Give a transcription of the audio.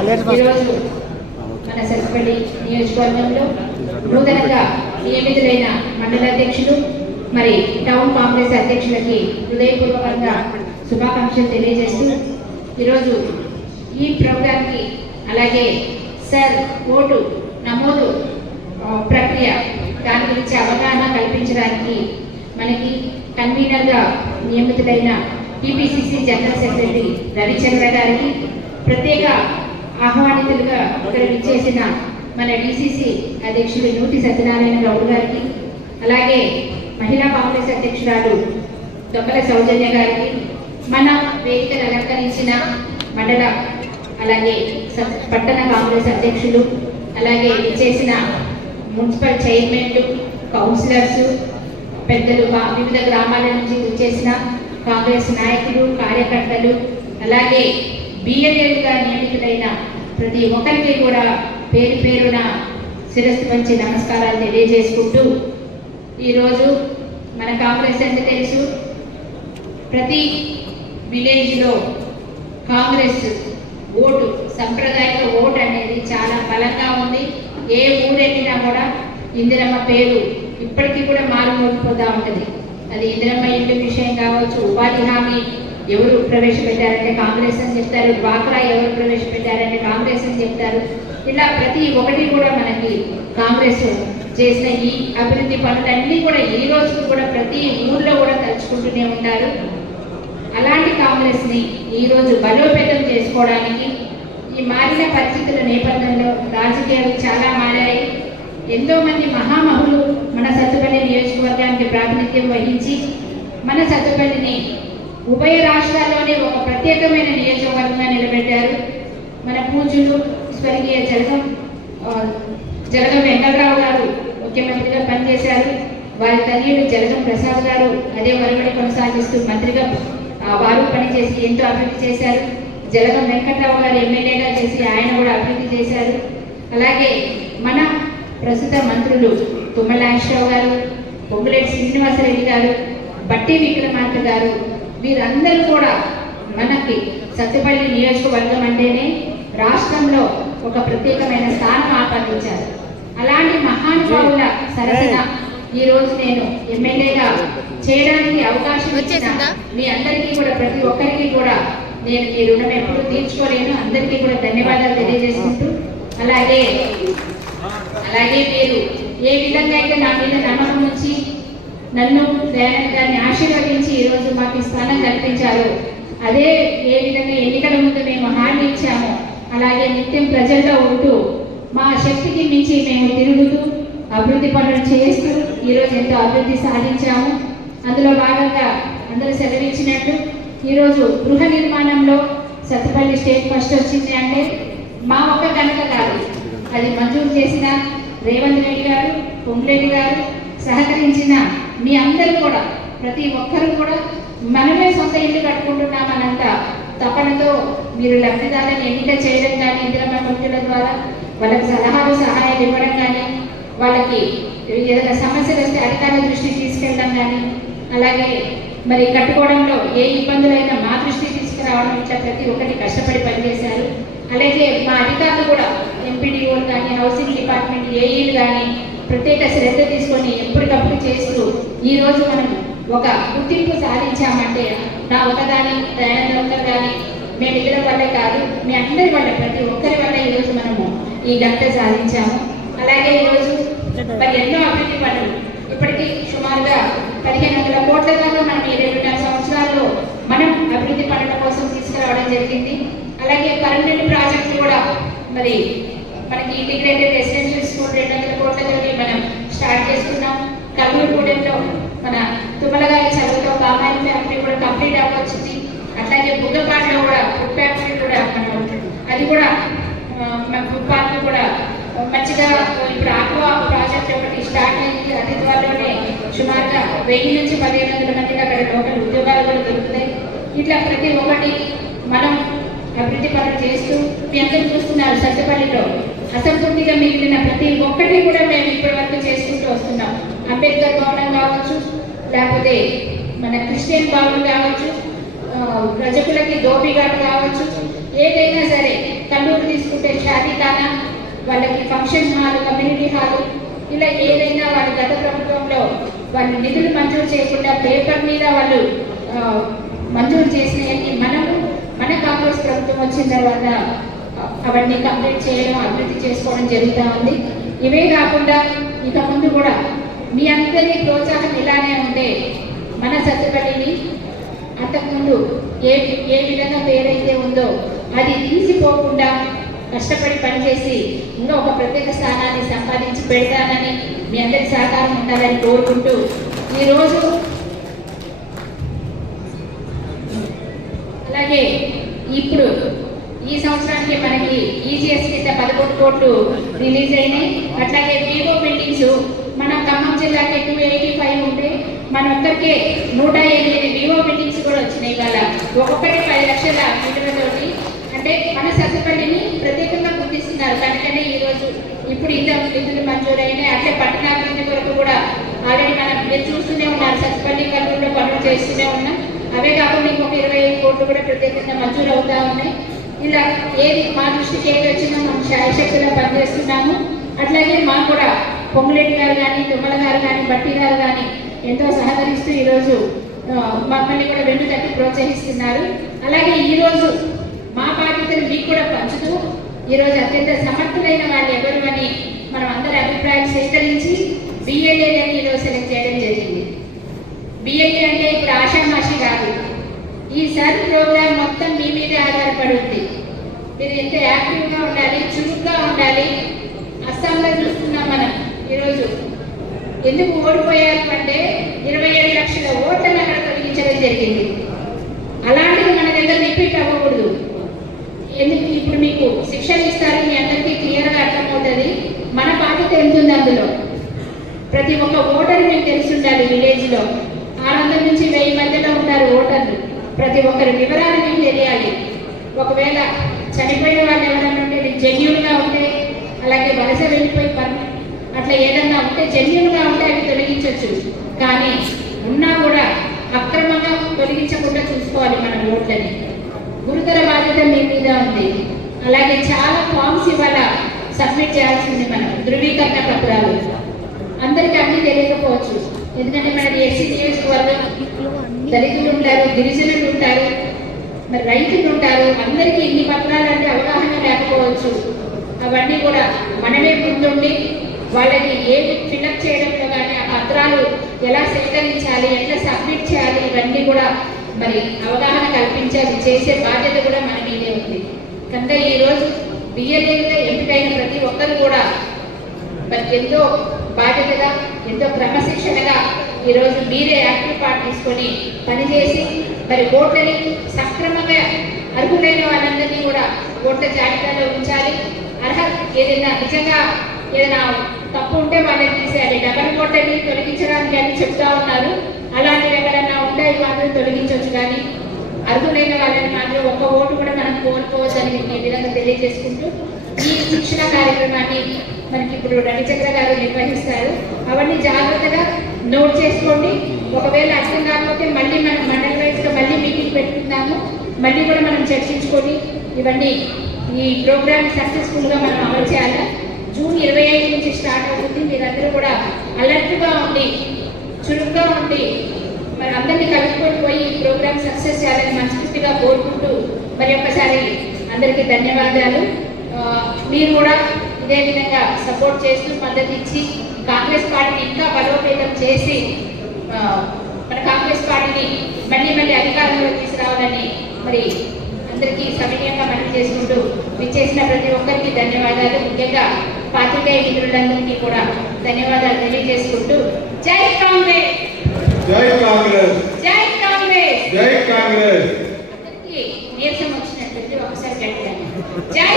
ఈరోజు మన సత్తుపల్లి నియోజకవర్గంలో నూతనంగా నియమితులైన మండల అధ్యక్షులు మరి టౌన్ కాంగ్రెస్ అధ్యక్షులకి హృదయపూర్వకంగా శుభాకాంక్షలు తెలియజేస్తూ ఈరోజు ఈ ప్రోగ్రాంకి అలాగే సార్ ఓటు నమోదు ప్రక్రియ దాని గురించి అవగాహన కల్పించడానికి మనకి కన్వీనర్గా నియమితులైన టీపీసీసీ జనరల్ సెక్రటరీ రవిచంద్ర గారికి ప్రత్యేక ఆహ్వానితులుగా ఇక్కడ విచ్చేసిన మన డీసీసీ అధ్యక్షుడు నూతి సత్యనారాయణ గౌడ్ గారికి అలాగే మహిళా కాంగ్రెస్ అధ్యక్షురాలు దొక్కల సౌజన్య గారికి మన వేదికను అలంకరించిన మండల అలాగే పట్టణ కాంగ్రెస్ అధ్యక్షులు అలాగే విచ్చేసిన మున్సిపల్ చైర్మన్లు కౌన్సిలర్స్ పెద్దలు వివిధ గ్రామాల నుంచి విచ్చేసిన కాంగ్రెస్ నాయకులు కార్యకర్తలు అలాగే బిఎల్ఏలుగా నియమితులైన ప్రతి ఒక్కరికి కూడా పేరు పేరున శిరస్సు వంచి నమస్కారాలు తెలియజేసుకుంటూ ఈరోజు మన కాంగ్రెస్ అంటే తెలుసు, ప్రతి విలేజ్లో కాంగ్రెస్ ఓటు సంప్రదాయ ఓటు అనేది చాలా బలంగా ఉంది. ఏ ఊరెళ్ళినా కూడా ఇందిరమ్మ పేరు ఇప్పటికీ కూడా మారుమోగిపోతూ ఉంటుంది. అది ఇందిరమ్మ ఇంటి విషయం కావచ్చు, ఉపాధి హామీ ఎవరు ప్రవేశపెట్టారంటే కాంగ్రెస్ అని చెప్తారు, డ్వాక్రా ఎవరు ప్రవేశపెట్టారంటే కాంగ్రెస్ అని చెప్తారు. ఇలా ప్రతి ఒక్కటి కూడా మనకి కాంగ్రెస్ చేసిన ఈ అభివృద్ధి పనులన్నీ కూడా ఈ రోజు కూడా ప్రతి ఊర్లో కూడా తలుచుకుంటూనే ఉంటారు. అలాంటి కాంగ్రెస్ని ఈరోజు బలోపేతం చేసుకోవడానికి ఈ మారిన పరిస్థితుల నేపథ్యంలో రాజకీయాలు చాలా మారాయి. ఎంతో మంది మహామహులు మన సత్తుపల్లి నియోజకవర్గానికి ప్రాతినిధ్యం వహించి మన సత్తుపల్లిని ఉభయ రాష్ట్రాల్లోనే ఒక ప్రత్యేకమైన నియోజకవర్గంగా నిలబెట్టారు. మన పూజలు స్వర్గీయ జలగం వెంకటరావు గారు ముఖ్యమంత్రిగా పనిచేశారు. వారి తనయుడు జలగం ప్రసాద్ గారు అదే వరవడి కొనసాగిస్తూ మంత్రిగా వారు పనిచేసి ఎంతో అభివృద్ధి చేశారు. జలగం వెంకటరావు గారు ఎమ్మెల్యేగా చేసి ఆయన కూడా అభివృద్ధి చేశారు. అలాగే మన ప్రస్తుత మంత్రులు తుమ్మల నాగేశ్వరరావు గారు, పొంగులేటి శ్రీనివాసరెడ్డి గారు, బట్టి విక్రమార్క గారు, వీరందరూ కూడా మనకి సత్తుపల్లి నియోజకవర్గం అంటేనే రాష్ట్రంలో ఒక ప్రత్యేకమైన స్థానం ఆపాదించారు. అలాంటి మహానుభావుల సరసన ఈ రోజు నేను ఎమ్మెల్యేగా చేయడానికి అవకాశం ఇచ్చిన మీ అందరికీ కూడా ప్రతి ఒక్కరికి కూడా నేను మీ రుణం ఎప్పుడు తీర్చుకోలేను. అందరికీ కూడా ధన్యవాదాలు తెలియజేసుకుంటూ అలాగే మీరు ఏ విధంగా అయితే నా మీద నమ్మకం ఉంచి నన్ను దయానంద్ గారిని ఆశీర్వదించి ఈరోజు మాకు ఈ స్థానం కల్పించారు, అదే ఏ విధంగా ఎన్నికల ముందు మేము హామీ ఇచ్చామో అలాగే నిత్యం ప్రజల్లో ఉంటూ మా శక్తికి మించి మేము తిరుగుతూ అభివృద్ధి పనులు చేస్తూ ఈరోజు ఎంతో అభివృద్ధి సాధించాము. అందులో భాగంగా అందరూ సెలవిచ్చినట్టు ఈరోజు గృహ నిర్మాణంలో సత్తుపల్లి స్టేట్ ఫస్ట్ వచ్చింది అంటే మా ఒక్క కనుక కాదు, అది మంజూరు చేసిన రేవంత్ రెడ్డి గారు, పొంగులేటి గారు, సహకరించిన మీ అందరూ కూడా ప్రతి ఒక్కరూ కూడా మనమే సొంత ఇల్లు కట్టుకుంటున్నామన్నంత తపనతో మీరు లబ్ధిదారులను ఎన్నిక చేయడం కానీ ఇందిరమ్మ కమిటీల ద్వారా వాళ్ళకి సలహాలు సహాయాలు ఇవ్వడం కానీ వాళ్ళకి ఏదైనా సమస్యలు వస్తే అధికారుల దృష్టికి తీసుకెళ్ళడం కానీ అలాగే మరి కట్టుకోవడంలో ఏ ఇబ్బందులైనా మా దృష్టికి తీసుకురావడం ఇట్లా ప్రతి ఒక్కటి కష్టపడి పనిచేశారు. అలాగే మా అధికారులు కూడా ఎంపీడీఓలు కానీ హౌసింగ్ డిపార్ట్మెంట్ ఏఈలు కానీ ప్రత్యేక శ్రద్ధ తీసుకొని ఎప్పటికప్పుడు చేస్తూ ఈరోజు మనం ఒక గుర్తింపు సాధించామంటే నా ఒకదాని దయానంద కానీ మేమిద్దరం వల్లే కాదు, మీ అందరి వల్ల ప్రతి ఒక్కరి వల్ల ఈరోజు మనము ఈ ఘనత సాధించాము. అలాగే ఈరోజు మరి ఎన్నో అభివృద్ధి పనులు ఇప్పటికీ సుమారుగా 1500 కోట్ల దాకా మనం 24 సంవత్సరాల్లో మనం అభివృద్ధి పనుల కోసం తీసుకురావడం జరిగింది. అలాగే పర్మనెంట్ ప్రాజెక్టు కూడా మరి మనకి ఇంటిగ్రేటెడ్ రెసిడెన్షియల్ స్కూల్ 200 కోట్లతోని మనం స్టార్ట్ చేసుకున్నాం. కల్లూరుగూడెంలో మన తుమ్మలగారి చదువుతో కామాయి ఫ్యాక్టరీ కూడా కంప్లీట్ అవ్వచ్చింది. అట్లాగే బుగ్గపాటలో కూడా ఫుడ్ ఫ్యాక్టరీ కూడా అది కూడా ఫుడ్ పార్క్ కూడా మంచిగా ఇప్పుడు ఆక్వా ప్రాజెక్ట్ ఒకటి స్టార్ట్ అయింది. అతి త్వరలోనే సుమారుగా 1000 నుంచి 1500 మందికి అక్కడ లోకల్ ఉద్యోగాలు కూడా దొరుకుతాయి. ఇట్లా ప్రతి ఒక్కటి మనం అభివృద్ధి పనులు చేస్తూ మీ అందరూ చూస్తున్నారు. సత్తుపల్లిలో అసంపూర్తిగా మిగిలిన ప్రతి ఒక్కటి కూడా మేము ఇప్పటి వరకు చేసుకుంటూ వస్తున్నాం. అంబేద్కర్ భవనం కావచ్చు, లేకపోతే మన క్రిస్టియన్ భవనం కావచ్చు, రజకులకి దోపిఘాట్ కావచ్చు, ఏదైనా సరే కల్లూరు తీసుకుంటే తెలంగాణ వాళ్ళకి ఫంక్షన్ హాల్, కమ్యూనిటీ హాల్ ఇలా ఏదైనా వాళ్ళ గత ప్రభుత్వంలో వాళ్ళు నిధులు మంజూరు చేయకుండా పేపర్ మీద వాళ్ళు మంజూరు చేసినవన్నీ మన కాంగ్రెస్ ప్రభుత్వం వచ్చిన తర్వాత అవన్నీ కంప్లీట్ చేయడం, అభివృద్ధి చేసుకోవడం జరుగుతూ ఉంది. ఇవే కాకుండా ఇక ముందు కూడా మీ అందరి ప్రోత్సాహం ఇలానే ఉంటే మన సత్తుపల్లిని అంతకుముందు ఏ విధంగా పేరైతే ఉందో అది తీసిపోకుండా కష్టపడి పనిచేసి ఇంకా ఒక ప్రత్యేక స్థానాన్ని సంపాదించి పెడతానని మీ అందరి సహకారం ఉండాలని కోరుకుంటూ ఈరోజు అలాగే ఇప్పుడు ఈ సంవత్సరానికి మనకి ఈజీఎస్ కింద 11 కోట్లు రిలీజ్ అయినాయి. అట్లాగే వివో బిల్డింగ్స్ మన ఖమ్మం జిల్లాకి 285 ఉంటే మన ఒక్కరికే 108 వివో బిల్డింగ్స్ కూడా వచ్చినాయి. ఇవాళ ఒక్కొక్కటి 10 లక్షల నిధులతోటి అంటే మన సత్తుపల్లిని ప్రత్యేకంగా గుర్తిస్తున్నారు. కనుకనే ఈరోజు ఇప్పుడు ఇంత నిధులు మంజూరైనాయి. అట్లే పట్టణాభివృద్ధి కొరకు కూడా ఆల్రెడీ మీరు చూస్తూనే ఉన్నారు, సత్తుపల్లి కల్లూరులో పనులు చేస్తూనే ఉన్నాం. అవే కాకుండా ఇంకొక 25 కోట్లు కూడా ప్రత్యేకంగా మంజూరు అవుతా ఉన్నాయి. ఇలా ఏది మా దృష్టికి ఏది వచ్చినా మనం శాయశక్తిలో పనిచేస్తున్నాము. అట్లాగే మాకు కూడా పొంగులేటి గారు కానీ, తుమ్మల గారు కానీ, బట్టి గారు కానీ ఎంతో సహకరిస్తూ ఈరోజు మమ్మల్ని కూడా వెన్ను తట్టి ప్రోత్సహిస్తున్నారు. అలాగే ఈరోజు మా బాధ్యతలు మీకు కూడా పంచుతూ ఈరోజు అత్యంత సమర్థులైన వాళ్ళు ఎవరు అని మనం అందరి అభిప్రాయాలు సేకరించి బిఎల్ఏని ఈరోజు సెలెక్ట్ చేయడం జరిగింది. బిఎల్ఏ అంటే ఇప్పుడు ఆషామాషి కాదు. ఈ సర్ ప్రోగ్రామ్ మొత్తం మీ మీదే ఆధారపడి ఉంది. మీరు ఎంత యాక్టివ్గా ఉండాలి, చురుగ్గా ఉండాలి. అస్సాంలో చూస్తున్నాం మనం ఈరోజు ఎందుకు ఓడిపోయారు అంటే 27 లక్షల ఓట్లను అక్కడ తొలగించడం జరిగింది. అలాంటిది మన దగ్గర రిపీట్ అవ్వకూడదు. ఎందుకు ఇప్పుడు మీకు శిక్షణ ఇస్తారు, మీ అందరికీ క్లియర్గా అర్థమవుతుంది మన బాధ్యత ఎంత ఉంది అందులో. ప్రతి ఒక్క ఓటరు మీకు తెలిసి ఉండాలి. విలేజ్లో 600 నుంచి 1000 మధ్యలో ఉంటారు ఓటర్లు. ప్రతి ఒక్కరి వివరాలు మీకు తెలియాలి. ఒకవేళ చనిపోయిన వాళ్ళు ఎవరైనా ఉంటే జెన్యూన్గా ఉంటే, అలాగే వలస వెళ్ళిపోయి అట్లా ఏదన్నా ఉంటే జెన్యూన్గా ఉంటే అవి తొలగించవచ్చు. కానీ ఉన్నా కూడా అక్రమంగా తొలగించకుండా చూసుకోవాలి మన ఓట్లని. గురుతర బాధ్యత మీ మీద ఉంది. అలాగే చాలా ఫామ్స్ ఇవాళ సబ్మిట్ చేయాల్సింది మనం, ధృవీకరణ పత్రాలు. అందరికీ అన్నీ తెలియకపోవచ్చు. ఎందుకంటే మనది ఎస్సీ నియోజకవర్గం, దళితులు ఉంటారు, గిరిజనులు ఉంటారు, మరి రైతులు ఉంటారు. అందరికీ ఇన్ని పత్రాలు అంటే అవగాహన లేకపోవచ్చు. అవన్నీ కూడా మనమే ముందుండి వాళ్ళకి ఏది ఫిల్అప్ చేయడంలో కానీ ఆ పత్రాలు ఎలా సేకరించాలి, ఎట్లా సబ్మిట్ చేయాలి, ఇవన్నీ కూడా మరి అవగాహన కల్పించాలి. చేసే బాధ్యత కూడా మన మీదే ఉంది. కనుక ఈరోజు బిఎల్ఏగా ఎంపికైన ప్రతి ఒక్కరు కూడా మరి ఎంతో బాధ్యతగా, ఎంతో క్రమశిక్షణగా ఈరోజు మీరే యాక్టివ్ పార్ట్ తీసుకొని పనిచేసి మరి ఓట్లని సక్రమంగా అర్హులైన వాళ్ళందరినీ కూడా ఓట్ల జాబితాలో ఉంచాలి. ఏదైనా నిజంగా ఏదైనా తప్పు ఉంటే వాళ్ళని తీసేయాలి. డబల్ ఓట్లని తొలగించడానికి అని చెప్తా ఉన్నారు. అలాంటివి ఎక్కడన్నా ఉంటే మాత్రం తొలగించవచ్చు. కానీ అర్హులైన వాళ్ళని మాత్రం ఒక్క ఓటు కూడా మనం కోల్పోవచ్చని ఈ విధంగా తెలియజేసుకుంటూ ఈ శిక్షణ కార్యక్రమాన్ని మనకి ఇప్పుడు రవిచంద్ర గారు నిర్వహిస్తారు. అవన్నీ జాగ్రత్తగా నోట్ చేసుకోండి. ఒకవేళ అర్థం కాకపోతే మళ్ళీ మనం మండల వైజ్గా మళ్ళీ మీటింగ్ పెట్టుకుందాము. మళ్ళీ కూడా మనం చర్చించుకొని ఇవన్నీ ఈ ప్రోగ్రామ్ సక్సెస్ఫుల్గా మనం అమలు చేయాలి. జూన్ 25 నుంచి స్టార్ట్ అవుతుంది. మీరందరూ కూడా అలర్ట్గా ఉండి, చురుగ్గా ఉండి మరి అందరినీ కలుపుకొని పోయి ఈ ప్రోగ్రామ్ సక్సెస్ చేయాలని మనస్ఫూర్తిగా కోరుకుంటూ మరి ఒక్కసారి అందరికీ ధన్యవాదాలు. మీరు కూడా ఇదే విధంగా సపోర్ట్ చేస్తూ మద్దతు ఇచ్చి కాంగ్రెస్ పార్టీని ఇంకా బలోపేతం చేసి మన కాంగ్రెస్ పార్టీని మళ్ళీ అధికారంలో తీసుకురావాలని మరి అందరికీ సవినయంగా మనవి చేసుకుంటూ విచ్చేసిన ప్రతి ఒక్కరికి ధన్యవాదాలు. ముఖ్యంగా పాత్రికేయ మిత్రులందరికీ కూడా ధన్యవాదాలు తెలియజేసుకుంటూ జై కాంగ్రెస్, జై కాంగ్రెస్, జై కాంగ్రెస్, జై కాంగ్రెస్. అందరికీ నీరసం వచ్చినట్టు ఒకసారి గట్టిగా జై